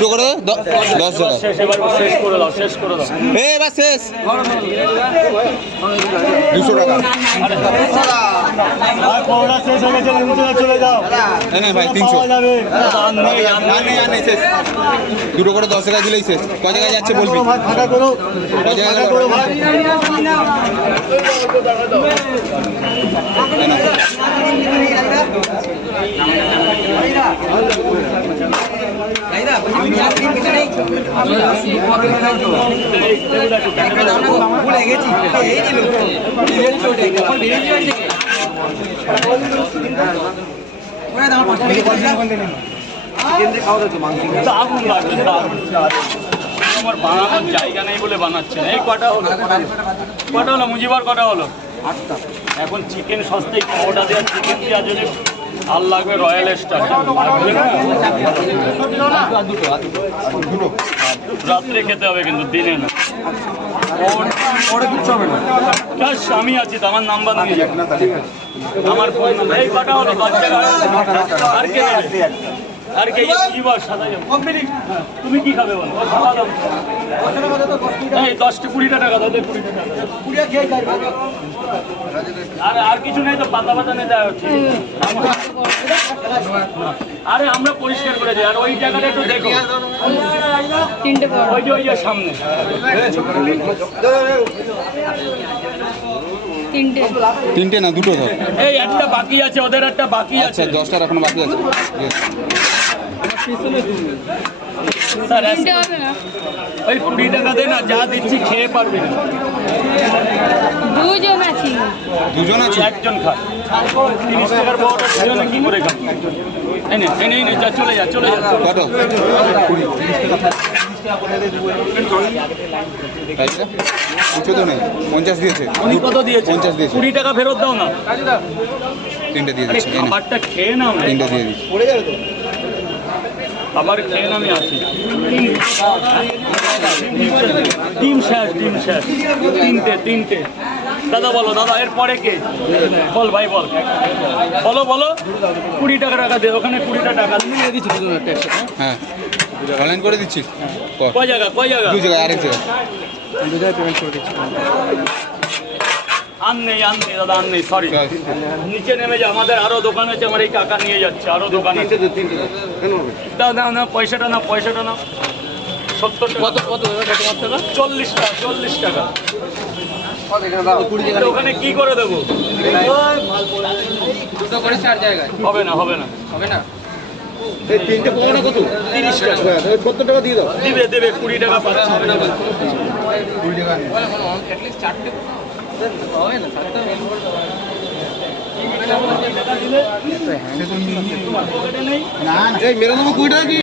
দুটো করে 10 টাকা শেষ করে দাও শেষ করে দাও এবার শেষ 200 টাকা শেষ হয়ে গেছে চলে যাও না ভাই 300 শেষ দুটো করে 10 টাকা দিলেই শেষ ক জায়গায় যাচ্ছে বলবি ফাঁকা করো ক জায়গায় আমার বানানোর জায়গা নেই বলে বানাচ্ছে না এই কটা হলো মুজিবার কটা হলো 8টা এখন চিকেন সস্তায় অর্ডার দেওয়ার চিকেন দেওয়া যদি আর লাগবে রয়্যাল স্টার রাত্রে খেতে হবে কিন্তু দিনে না আমি আছি তো আমার নাম্বার নিয়ে যাবে আমার ফোন নাম্বার এই কটা হলো 10 টাকা আর কে আর কে তুমি কি খাবে বলো এই 10-20 টাকা দাও 20 টাকা আর কিছু নেই তো পাতা পাতা নিয়ে দেওয়া হচ্ছে আরে আমরা পরিষ্কার করে দিই আর ওই জায়গাটা একটু দেখো ওই যে সামনে তিনটে না দুটো ধর এই একটা বাকি আছে ওদের একটা বাকি আছে 10টার এখনো বাকি আছে স্যার ওই 20 টাকা দে না যা দিচ্ছি খেয়ে পারবি না দুজন আছে একজন খা 30 টাকার বড়টা দুজনে কি করে খাবে এই নে যা চলে যা কত 20 তো নেই 50 দিয়েছে উনি কত দিয়েছে 50 দিয়েছে 20 টাকা ফেরত দাও না তিনটে দিয়ে দিচ্ছি খাবারটা খেয়ে নাও না তিনটে দিয়ে দিচ্ছি পড়ে যাবে তো আবার খেয়ে আমি আছি ডিম শেষ তিনটে দাদা বলো দাদা এরপরে কে বল ভাই বল বলো 20 টাকা দে ওখানে 20 টাকা দিয়ে দিচ্ছি হ্যাঁ অনলাইন করে দিচ্ছি কয় জায়গা দু জায়গায় আরেক জায়গায় দু জায়গায় পেমেন্ট করে দিচ্ছি আন নেই দাদা আন নেই সরি নিচে নেমে যা আমাদের আরো দোকান আছে আমার এই কাকা নিয়ে যাচ্ছে আরো দোকান আছে না পয়সাটা না 70 টাকা কত 40 টাকা ওখানে কি করে দেবো হবে না এই তিনটে পনেরো কত 30 টাকা 70 টাকা দিয়ে দাও দেবে 20 টাকা পাচ্ছে 20 টাকা মেরে দেবো 20 টাকা